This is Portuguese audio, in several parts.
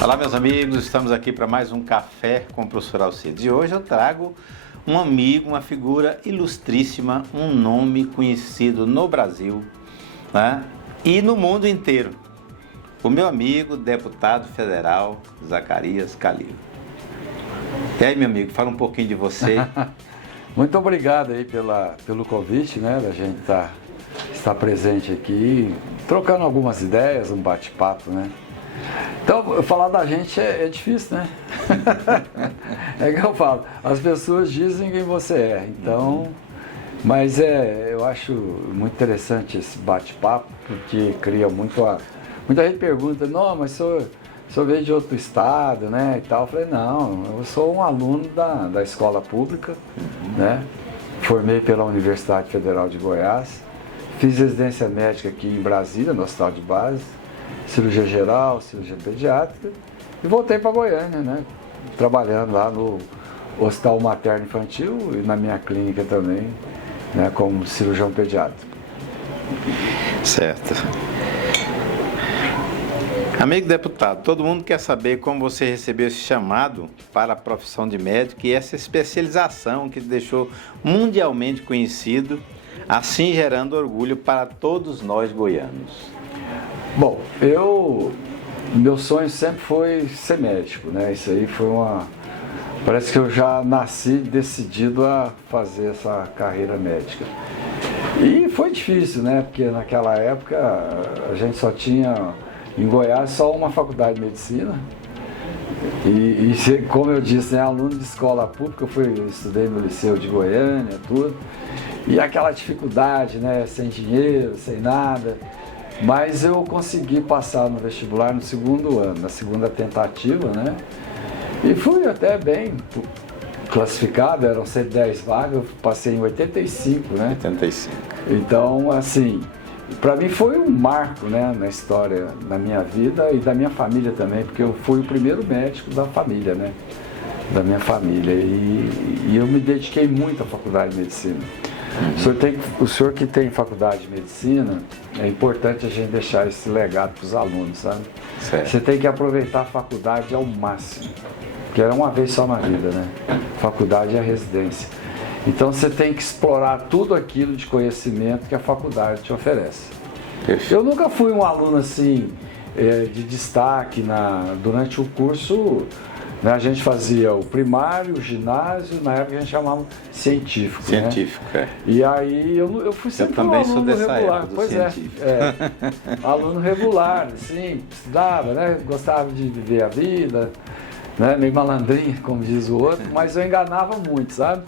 Olá, meus amigos, estamos aqui para mais um Café com o Professor Alcides. E hoje eu trago um amigo, uma figura ilustríssima, um nome conhecido no Brasil, né, e no mundo inteiro. O meu amigo, deputado federal, Zacarias Calil. E aí, meu amigo, fala um pouquinho de você. Muito obrigado aí pelo convite, né, da gente estar presente aqui, trocando algumas ideias, um bate-papo, né. Então, falar da gente é difícil, né? É que eu falo, as pessoas dizem quem você é, então... Mas eu acho muito interessante esse bate-papo, porque cria muito Muita gente pergunta, não, mas o senhor veio de outro estado, né, e tal. Eu falei, não, eu sou um aluno da escola pública, né? Formei pela Universidade Federal de Goiás, fiz residência médica aqui em Brasília, no Hospital de Base, cirurgia geral, cirurgia pediátrica, e voltei para Goiânia, né? Trabalhando lá no Hospital Materno Infantil e na minha clínica também, né? Como cirurgião pediátrico. Certo. Amigo deputado, todo mundo quer saber como você recebeu esse chamado para a profissão de médico e essa especialização que deixou mundialmente conhecido, assim gerando orgulho para todos nós goianos. Bom, meu sonho sempre foi ser médico, né? Isso aí foi parece que eu já nasci decidido a fazer essa carreira médica. E foi difícil, né? Porque naquela época a gente só tinha, em Goiás, só uma faculdade de medicina. E como eu disse, né, aluno de escola pública, eu estudei no Liceu de Goiânia, tudo. E aquela dificuldade, né? Sem dinheiro, sem nada. Mas eu consegui passar no vestibular no segundo ano, na segunda tentativa, né? E fui até bem classificado, eram 110 vagas, eu passei em 85, né? 85. Então, assim, para mim foi um marco, né, na história da minha vida e da minha família também, porque eu fui o primeiro médico da família, né? Da minha família. E eu me dediquei muito à faculdade de medicina. O senhor que tem faculdade de medicina, é importante a gente deixar esse legado para os alunos, sabe? Certo. Você tem que aproveitar a faculdade ao máximo, porque é uma vez só na vida, né? Faculdade é a residência. Então você tem que explorar tudo aquilo de conhecimento que a faculdade te oferece. Perfeito. Eu nunca fui um aluno assim, de destaque durante o curso. A gente fazia o primário, o ginásio, na época a gente chamava científico. Científico, né? E aí eu fui sempre um aluno regular. Pois é, aluno regular, assim, estudava, né? Gostava de viver a vida, né? Meio malandrinho, como diz o outro, mas eu enganava muito, sabe?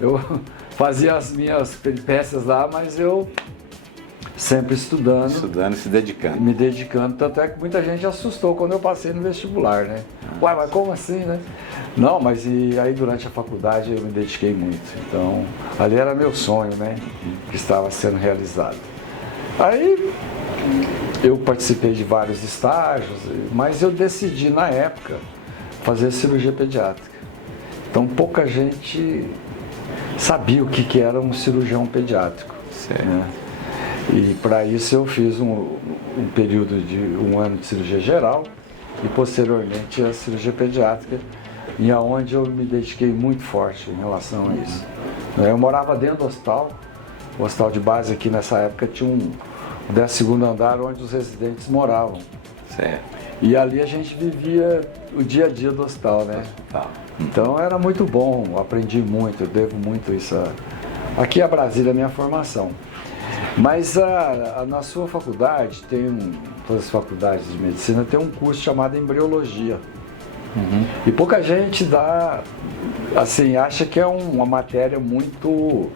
Eu fazia as minhas peripécias lá, mas eu sempre estudando. Estudando e se dedicando. Me dedicando, tanto é que muita gente assustou quando eu passei no vestibular, né? Ué, mas como assim, né? Não, mas e aí durante a faculdade eu me dediquei muito. Então, ali era meu sonho, né? Que estava sendo realizado. Aí eu participei de vários estágios, mas eu decidi na época fazer cirurgia pediátrica. Então pouca gente sabia o que era um cirurgião pediátrico. Certo. Né? E para isso eu fiz um período de 1 ano de cirurgia geral e posteriormente a cirurgia pediátrica, e aonde eu me dediquei muito forte em relação a isso. Eu morava dentro do hospital, o hospital de base aqui nessa época tinha um 12º andar onde os residentes moravam. Certo. E ali a gente vivia o dia a dia do hospital, né? Então era muito bom, aprendi muito, eu devo muito isso aqui a Brasília, a minha formação. Mas na sua faculdade, todas as faculdades de medicina, tem um curso chamado embriologia. E pouca gente acha que é uma matéria muito,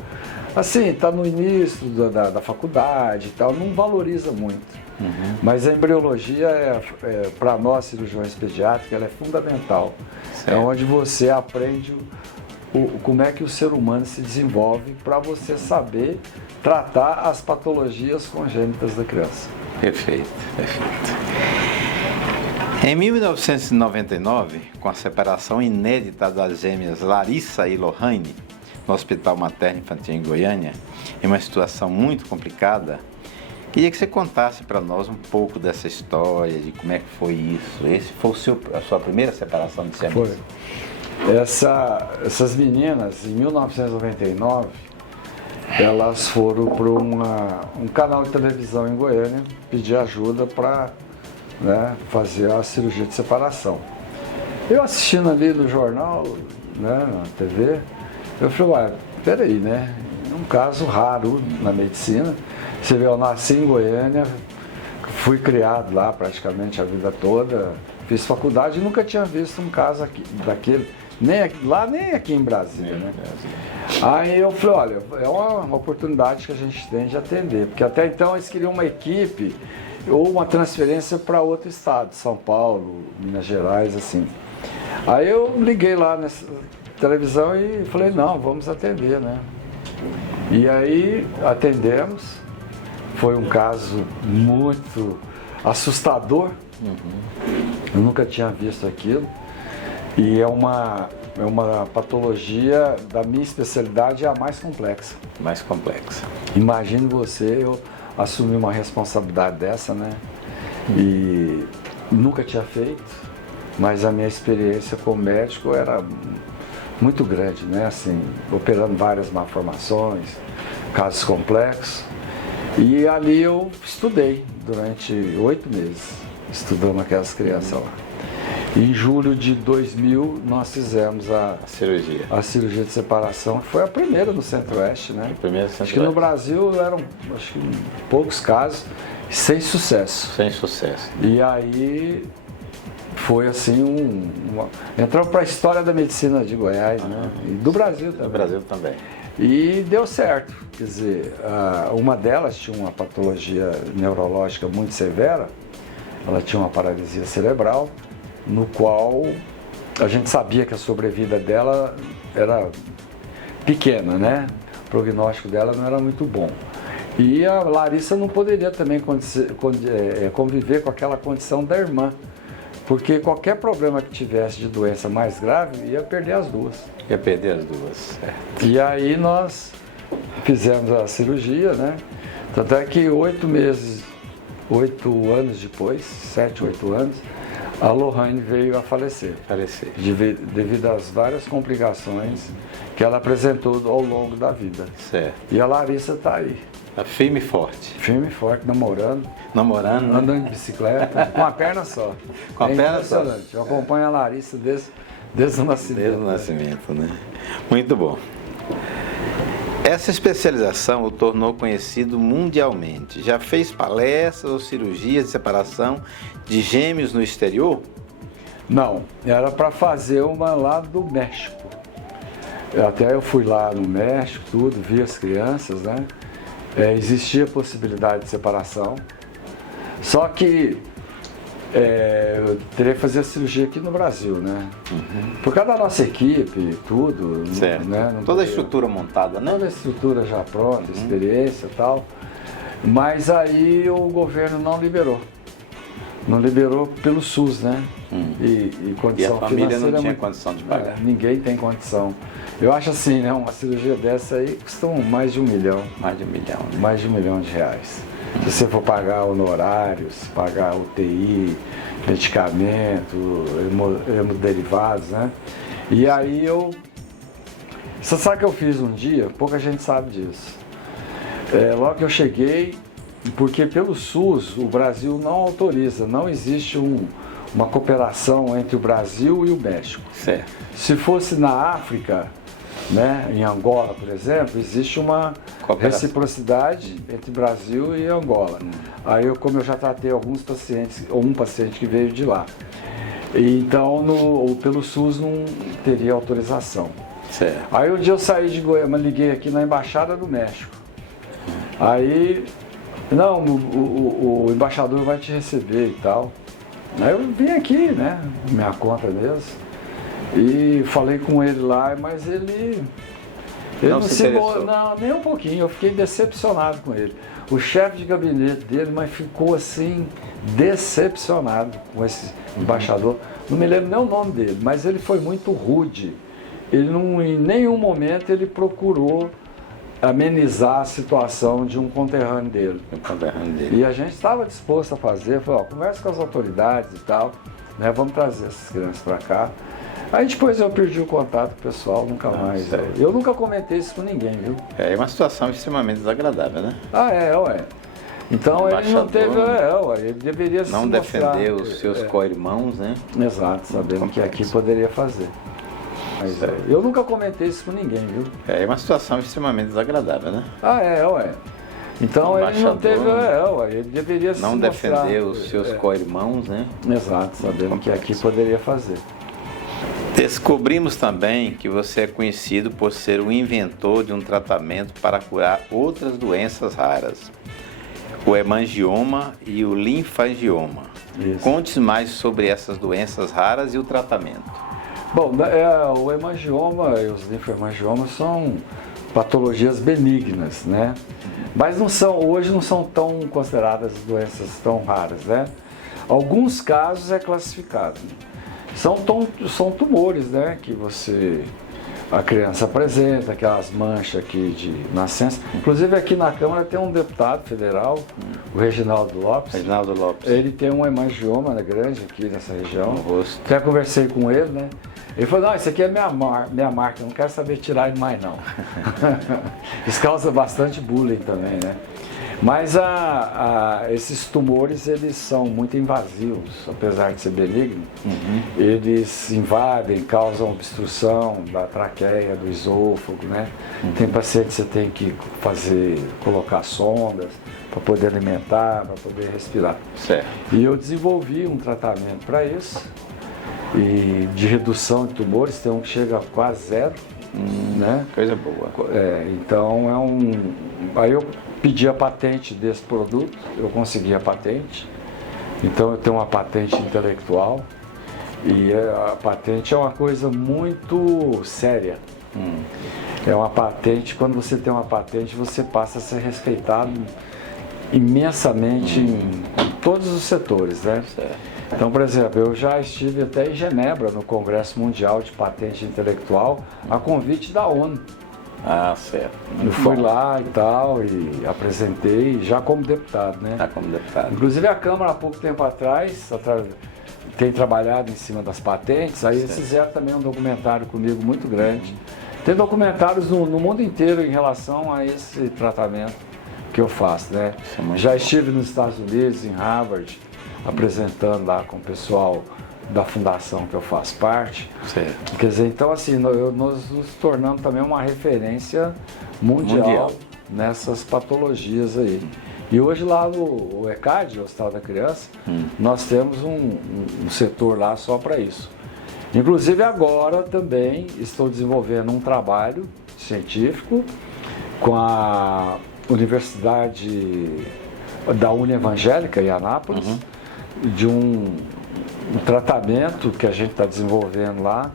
assim, está no início da faculdade e tal, não valoriza muito. Mas a embriologia, para nós cirurgiões pediátricos, ela é fundamental. Certo. É onde você aprende como é que o ser humano se desenvolve para você saber tratar as patologias congênitas da criança. Perfeito, perfeito. Em 1999, com a separação inédita das gêmeas Larissa e Lohane, no Hospital Materno Infantil em Goiânia, em uma situação muito complicada, queria que você contasse para nós um pouco dessa história, de como é que foi isso. Esse foi a sua primeira separação de gêmeas? Foi. Essas meninas, em 1999, elas foram para um canal de televisão em Goiânia pedir ajuda para fazer a cirurgia de separação. Eu assistindo ali no jornal, na TV, eu falei, peraí, né? É um caso raro na medicina. Você vê, eu nasci em Goiânia, fui criado lá praticamente a vida toda, fiz faculdade e nunca tinha visto um caso daquele, nem aqui em Brasília, né? Aí eu falei, olha, é uma oportunidade que a gente tem de atender, porque até então eles queriam uma equipe ou uma transferência para outro estado, São Paulo, Minas Gerais, assim. Aí eu liguei lá nessa televisão e falei, não, vamos atender, né? E aí atendemos, foi um caso muito assustador, eu nunca tinha visto aquilo, e é uma patologia da minha especialidade, é a mais complexa. Mais complexa. Imagine você, eu assumir uma responsabilidade dessa, né? E nunca tinha feito, mas a minha experiência como médico era muito grande, né? Assim, operando várias malformações, casos complexos. E ali eu estudei durante 8 meses, estudando aquelas crianças lá. Em julho de 2000, nós fizemos a cirurgia de separação, que foi a primeira no Centro-Oeste, né? Acho que no Brasil eram poucos casos, sem sucesso. Sem sucesso. E aí foi assim, entrou para a história da medicina de Goiás, né? E do Brasil também. Do Brasil também. E deu certo, quer dizer, uma delas tinha uma patologia neurológica muito severa, ela tinha uma paralisia cerebral, no qual a gente sabia que a sobrevida dela era pequena, né? O prognóstico dela não era muito bom. E a Larissa não poderia também conviver com aquela condição da irmã, porque qualquer problema que tivesse de doença mais grave, ia perder as duas. Ia perder as duas, certo. E aí nós fizemos a cirurgia, né? Tanto é que 8 anos depois, 7, 8 anos, a Lohane veio a falecer. Devido às várias complicações que ela apresentou ao longo da vida. Certo. E a Larissa está aí. Tá firme e forte. Firme e forte, namorando. Namorando, né? Andando de bicicleta, com a perna só. Com a perna só. Eu acompanho a Larissa desde o nascimento. Desde o nascimento, né? Muito bom. Essa especialização o tornou conhecido mundialmente. Já fez palestras ou cirurgias de separação de gêmeos no exterior? Não, era para fazer uma lá do México. Até eu fui lá no México, tudo, vi as crianças, né? Existia a possibilidade de separação, só que eu teria que fazer a cirurgia aqui no Brasil, né? Por causa da nossa equipe, tudo. Certo. Né? Toda a estrutura montada, né? Toda a estrutura já pronta, experiência e tal. Mas aí o governo não liberou. Não liberou pelo SUS, né? E condição e a família financeira não tinha condição de pagar. Ninguém tem condição. Eu acho assim, né? Uma cirurgia dessa aí custa mais de 1 milhão. Mais de 1 milhão, né? Mais de 1 milhão de reais. Se você for pagar honorários, pagar UTI, medicamento, hemoderivados, né? E aí você sabe o que eu fiz um dia? Pouca gente sabe disso. Logo que eu cheguei, porque pelo SUS o Brasil não autoriza, não existe uma cooperação entre o Brasil e o México. Certo. Se fosse na África, né, em Angola, por exemplo, existe uma reciprocidade entre Brasil e Angola. Aí, como eu já tratei alguns pacientes, ou um paciente que veio de lá, então pelo SUS não teria autorização. Certo. Aí um dia eu saí de Goiânia, liguei aqui na Embaixada do México. Aí, não, o embaixador vai te receber e tal. Aí eu vim aqui, né, minha conta mesmo. E falei com ele lá, mas ele Não não se se interessou. não, nem um pouquinho. Eu fiquei decepcionado com ele. O chefe de gabinete dele, mas ficou assim, decepcionado com esse embaixador. Não me lembro nem o nome dele, mas ele foi muito rude. Ele não, em nenhum momento ele procurou amenizar a situação de um conterrâneo dele. E a gente estava disposto a fazer, falou, ó, conversa com as autoridades e tal, né, vamos trazer essas crianças para cá. Aí depois eu perdi o contato com o pessoal, nunca mais. sério? Eu nunca comentei isso com ninguém, viu? É uma situação extremamente desagradável, né? Ah, ué. Então ele não teve, Embaixador, ele deveria se Não mostrar. defender os seus co-irmãos, né? Exato, sabendo que aqui complexo. poderia fazer. Mas eu nunca comentei isso com ninguém, viu? É uma situação extremamente desagradável, né? Ah, ué. Então ele não teve, Embaixador, ele deveria se Não mostrar. defender os seus co-irmãos, né? Exato, sabendo que aqui complexo. poderia fazer. Descobrimos também que você é conhecido por ser o inventor de um tratamento para curar outras doenças raras, o hemangioma e o linfangioma. Isso. Conte mais sobre essas doenças raras e o tratamento. Bom, o hemangioma e os linfomangiomas são patologias benignas, né? Mas hoje não são tão consideradas doenças tão raras, né? Alguns casos é classificado. São tumores, né? Que a criança apresenta, aquelas manchas aqui de nascença. Inclusive aqui na Câmara tem um deputado federal, o Reginaldo Lopes. Reginaldo Lopes. Ele tem um hemangioma grande aqui nessa região. No rosto. Até conversei com ele, né? Ele falou, não, isso aqui é minha marca, não quero saber tirar ele mais não. Isso causa bastante bullying também, né? Mas esses tumores, eles são muito invasivos, apesar de ser benigno. Eles invadem, causam obstrução da traqueia, do esôfago, né? Tem paciente que você tem que colocar sondas para poder alimentar, para poder respirar. Certo. E eu desenvolvi um tratamento para isso, e de redução de tumores, tem um que chega a quase zero, né? Coisa boa. Então aí eu pedi a patente desse produto, eu consegui a patente, então eu tenho uma patente intelectual, e a patente é uma coisa muito séria. É uma patente, quando você tem uma patente, você passa a ser respeitado imensamente em todos os setores, né? Certo. Então, por exemplo, eu já estive até em Genebra, no Congresso Mundial de Patente Intelectual, a convite da ONU. Ah, certo. Eu fui lá e tal, e apresentei, já como deputado, né? Como deputado. Inclusive a Câmara, há pouco tempo atrás, tem trabalhado em cima das patentes, aí eles fizeram também um documentário comigo muito grande. Tem documentários no mundo inteiro em relação a esse tratamento que eu faço, né? Já estive nos Estados Unidos, em Harvard, apresentando lá com o pessoal da fundação que eu faço parte. Certo. Quer dizer, então assim, nós nos tornamos também uma referência mundial nessas patologias aí. E hoje lá no ECAD, o Hospital da Criança, nós temos um setor lá só para isso. Inclusive agora também estou desenvolvendo um trabalho científico com a Universidade da União Evangélica em Anápolis, de um tratamento que a gente está desenvolvendo lá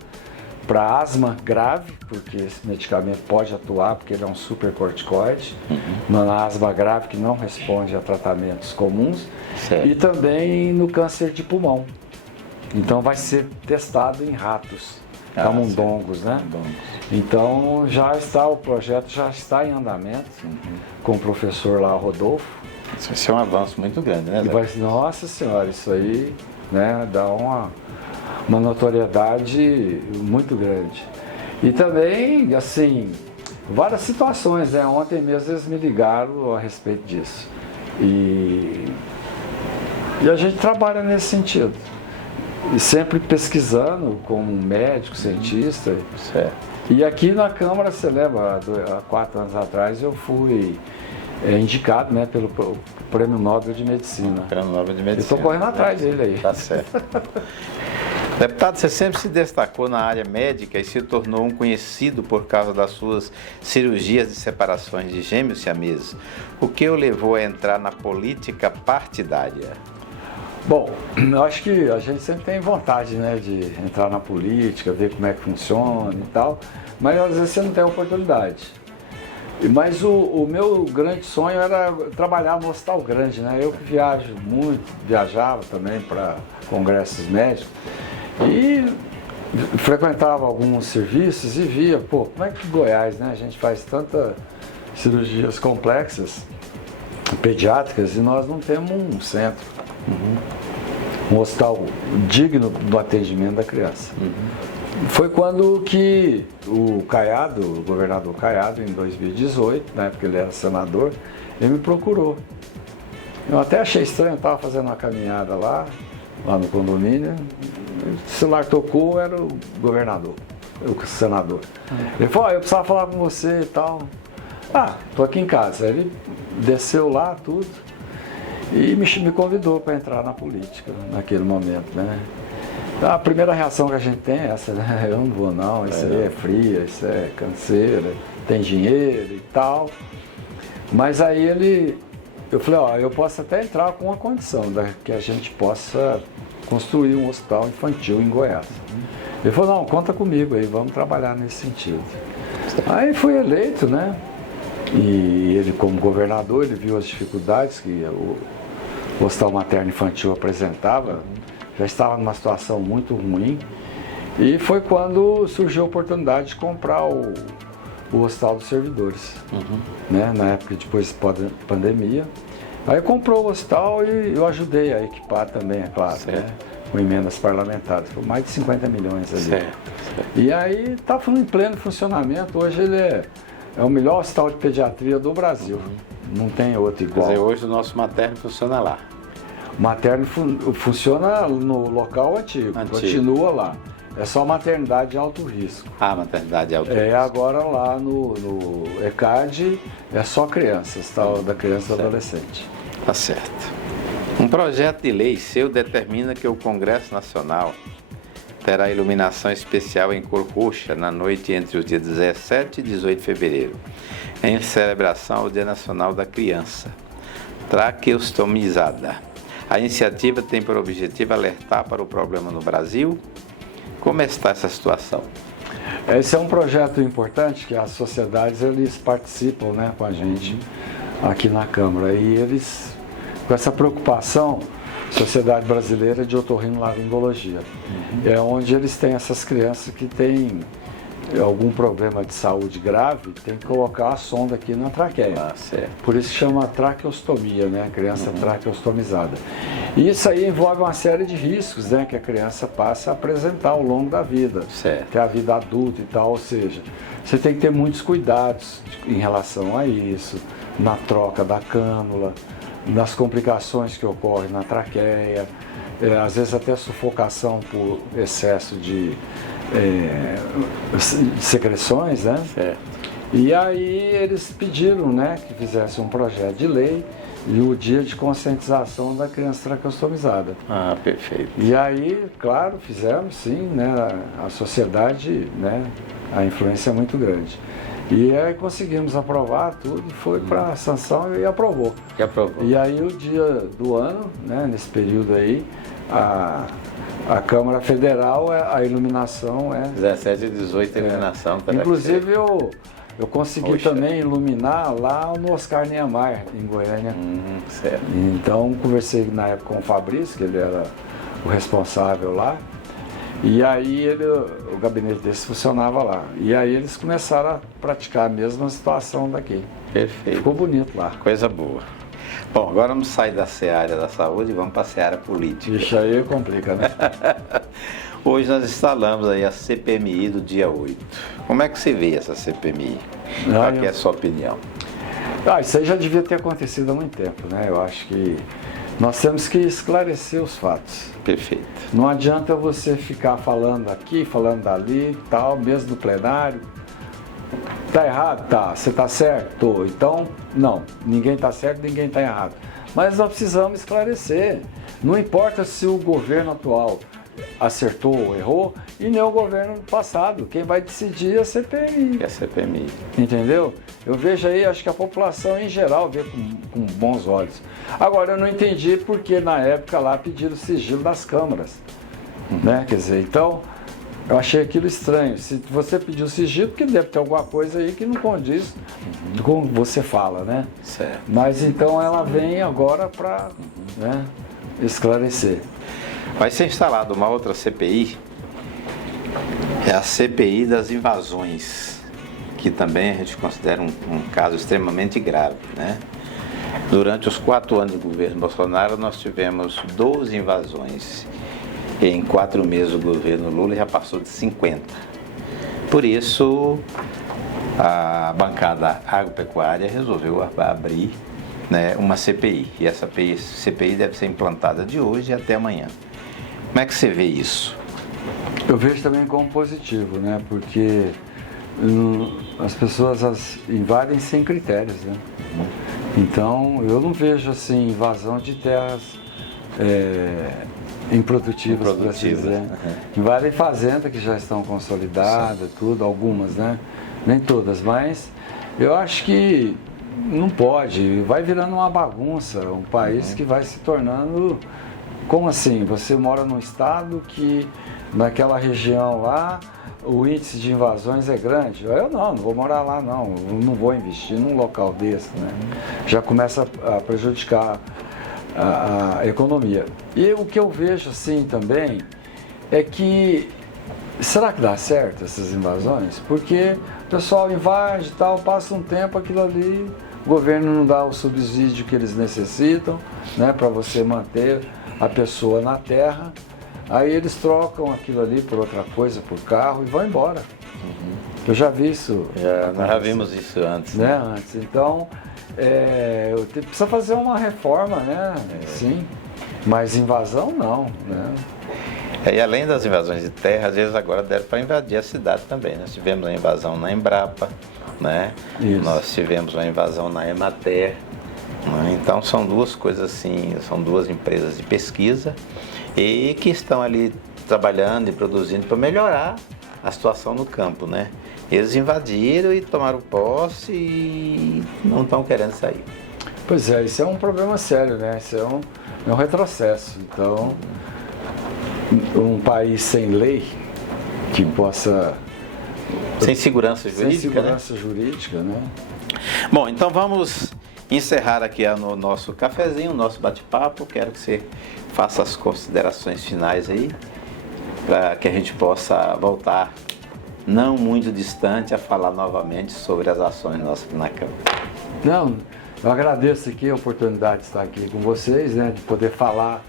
para asma grave, porque esse medicamento pode atuar, porque ele é um supercorticoide, na asma grave que não responde a tratamentos comuns, e também no câncer de pulmão. Então vai ser testado em ratos, camundongos, né? Então o projeto já está em andamento, com o professor lá, Rodolfo. Isso vai ser um avanço muito grande, né? Nossa Senhora, isso aí, né, dá uma notoriedade muito grande. E também, assim, várias situações, né? Ontem mesmo eles me ligaram a respeito disso. E a gente trabalha nesse sentido. E sempre pesquisando como médico, cientista. Certo. E aqui na Câmara, você lembra, há 4 anos atrás eu fui indicado, né, pelo Prêmio Nobel de Medicina. Prêmio Nobel de Medicina. Eu estou correndo atrás dele aí. Tá certo. Deputado, você sempre se destacou na área médica e se tornou um conhecido por causa das suas cirurgias de separações de gêmeos siameses. O que o levou a entrar na política partidária? Bom, eu acho que a gente sempre tem vontade, né, de entrar na política, ver como é que funciona e tal, mas às vezes você não tem oportunidade. Mas o meu grande sonho era trabalhar no hospital grande, né? Eu que viajo muito, viajava também para congressos médicos e frequentava alguns serviços e via, pô, como é que Goiás, né? A gente faz tantas cirurgias complexas, pediátricas, e nós não temos um centro, um hospital digno do atendimento da criança. Foi quando que o Caiado, o governador Caiado, em 2018, na época ele era senador, ele me procurou. Eu até achei estranho, eu estava fazendo uma caminhada lá no condomínio, o celular tocou, era o governador, o senador. Ele falou, eu precisava falar com você e tal. Tô aqui em casa. Aí ele desceu lá, tudo, e me convidou para entrar na política naquele momento, né? A primeira reação que a gente tem é essa, né? Eu não vou não, isso aí é fria, isso é canseira, tem dinheiro e tal. Mas aí eu falei, eu posso até entrar com uma condição, que a gente possa construir um hospital infantil em Goiás. Ele falou, não, conta comigo aí, vamos trabalhar nesse sentido. Aí fui eleito, né? E ele, como governador, ele viu as dificuldades que o Hospital Materno Infantil apresentava, já estava numa situação muito ruim, e foi quando surgiu a oportunidade de comprar o Hospital dos Servidores, né? Na época depois da pandemia. Aí comprou o hospital e eu ajudei a equipar também, é claro, né? Com emendas parlamentares, foi mais de 50 milhões ali. Certo. E aí está em pleno funcionamento, hoje ele é o melhor hospital de pediatria do Brasil, não tem outro igual. Quer dizer, hoje o nosso materno funciona lá. O materno funciona no local antigo, continua lá. É só maternidade de alto risco. Maternidade de alto risco. Agora lá no ECAD é só crianças, tal, da criança e adolescente. Tá certo. Um projeto de lei seu determina que o Congresso Nacional terá iluminação especial em cor roxa na noite entre os dias 17 e 18 de fevereiro, em celebração ao Dia Nacional da Criança Traqueostomizada. A iniciativa tem por objetivo alertar para o problema no Brasil. Como está essa situação? Esse é um projeto importante que as sociedades eles participam, né, com a gente aqui na Câmara. E eles, com essa preocupação, Sociedade Brasileira de Otorrinolaringologia, é onde eles têm essas crianças que têm algum problema de saúde grave, tem que colocar a sonda aqui na traqueia. Por isso chama traqueostomia, né? Criança traqueostomizada. E isso aí envolve uma série de riscos, né? Que a criança passa a apresentar ao longo da vida, até a vida adulta e tal. Ou seja, você tem que ter muitos cuidados em relação a isso, na troca da cânula, nas complicações que ocorrem na traqueia, às vezes até sufocação por excesso de secreções, né? E aí eles pediram, né, que fizesse um projeto de lei e o dia de conscientização da criança traqueostomizada. Perfeito. E aí, claro, fizemos sim, né, a sociedade, né, a influência é muito grande. E aí conseguimos aprovar tudo, foi para a sanção e aprovou. E aí o dia do ano, né, nesse período aí, a Câmara Federal, a iluminação é... 17 e 18 a iluminação. Inclusive eu consegui também iluminar lá no Oscar Niemeyer, em Goiânia. Então conversei na época com o Fabrício, que ele era o responsável lá. E aí o gabinete desse funcionava lá. E aí eles começaram a praticar a mesma situação daqui. Perfeito. Ficou bonito lá. Coisa boa. Bom, agora vamos sair da seara da saúde e vamos para a seara política. Isso aí complica, né? Hoje nós instalamos aí a CPMI do dia 8. Como é que você vê essa CPMI? Qual que é a sua opinião? Isso aí já devia ter acontecido há muito tempo, né? Eu acho que nós temos que esclarecer os fatos. Perfeito. Não adianta você ficar falando aqui, falando dali, tal, mesmo no plenário. Tá errado? Tá. Você tá certo? Tô. Então, não. Ninguém tá certo, ninguém tá errado. Mas nós precisamos esclarecer. Não importa se o governo atual acertou ou errou, e nem o governo passado. Quem vai decidir é a CPMI. É a CPMI. Entendeu? Eu vejo aí, acho que a população em geral vê com bons olhos. Agora, eu não entendi porque na época lá pediram o sigilo das câmaras. Né? Quer dizer, então, eu achei aquilo estranho. Se você pediu sigilo, porque deve ter alguma coisa aí que não condiz com o que você fala, né? Certo. Mas então ela vem agora para, né, esclarecer. Vai ser instalada uma outra CPI, é a CPI das invasões, que também a gente considera um caso extremamente grave, né? Durante os 4 anos do governo Bolsonaro, nós tivemos 12 invasões. Em 4 meses do governo Lula já passou de 50. Por isso, a bancada agropecuária resolveu abrir, né, uma CPI. E essa CPI deve ser implantada de hoje até amanhã. Como é que você vê isso? Eu vejo também como positivo, né? Porque as pessoas invadem sem critérios, né? Então, eu não vejo assim invasão de terras improdutivas, por assim dizer. Invadem fazendas que já estão consolidadas, tudo, algumas, né? Nem todas, mas eu acho que não pode. Vai virando uma bagunça, um país que vai se tornando... Como assim? Você mora num estado que naquela região lá o índice de invasões é grande. Eu não vou morar lá não, eu não vou investir num local desse, né? Já começa a prejudicar a economia. E o que eu vejo assim também é que, será que dá certo essas invasões? Porque o pessoal invade e tal, passa um tempo, aquilo ali, o governo não dá o subsídio que eles necessitam, né, para você manter a pessoa na terra, aí eles trocam aquilo ali por outra coisa, por carro, e vão embora. Eu já vi isso. Nós já vimos isso antes. Né? Antes. Então, precisa fazer uma reforma, né? Sim. Mas invasão não, né? E além das invasões de terra, às vezes agora deram para invadir a cidade também. Nós tivemos uma invasão na Embrapa, né? Isso. Nós tivemos uma invasão na Emater. Então são duas coisas assim, são 2 empresas de pesquisa e que estão ali trabalhando e produzindo para melhorar a situação no campo, né? Eles invadiram e tomaram posse e não estão querendo sair. Pois é, isso é um problema sério, né? Isso é um retrocesso. Então, um país sem lei que possa... Sem segurança jurídica, sem segurança jurídica, né? Bom, então vamos encerrar aqui no nosso cafezinho, o nosso bate-papo. Quero que você faça as considerações finais aí, para que a gente possa voltar, não muito distante, a falar novamente sobre as ações nossas na Câmara. Não, eu agradeço aqui a oportunidade de estar aqui com vocês, né, de poder falar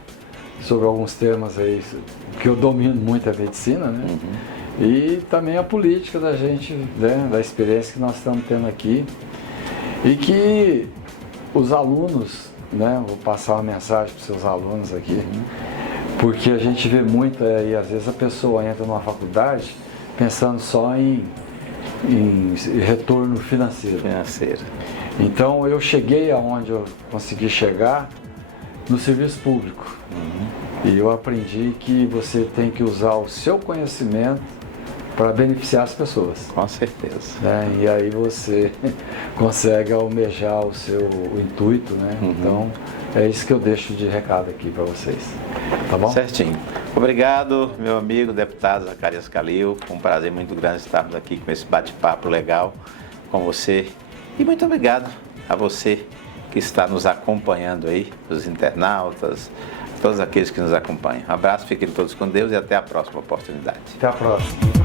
sobre alguns temas aí, que eu domino muito a medicina, né? E também a política da gente, né, da experiência que nós estamos tendo aqui. E que os alunos, né, vou passar uma mensagem para os seus alunos aqui, porque a gente vê muito aí, às vezes a pessoa entra numa faculdade pensando só em retorno financeiro. Então eu cheguei aonde eu consegui chegar no serviço público. E eu aprendi que você tem que usar o seu conhecimento para beneficiar as pessoas. Com certeza. Né? E aí você consegue almejar o seu intuito, né? Então, é isso que eu deixo de recado aqui para vocês. Tá bom? Certinho. Obrigado, meu amigo deputado Zacarias Calil. Foi um prazer muito grande estarmos aqui com esse bate-papo legal com você. E muito obrigado a você que está nos acompanhando aí, os internautas, todos aqueles que nos acompanham. Um abraço, fiquem todos com Deus e até a próxima oportunidade. Até a próxima.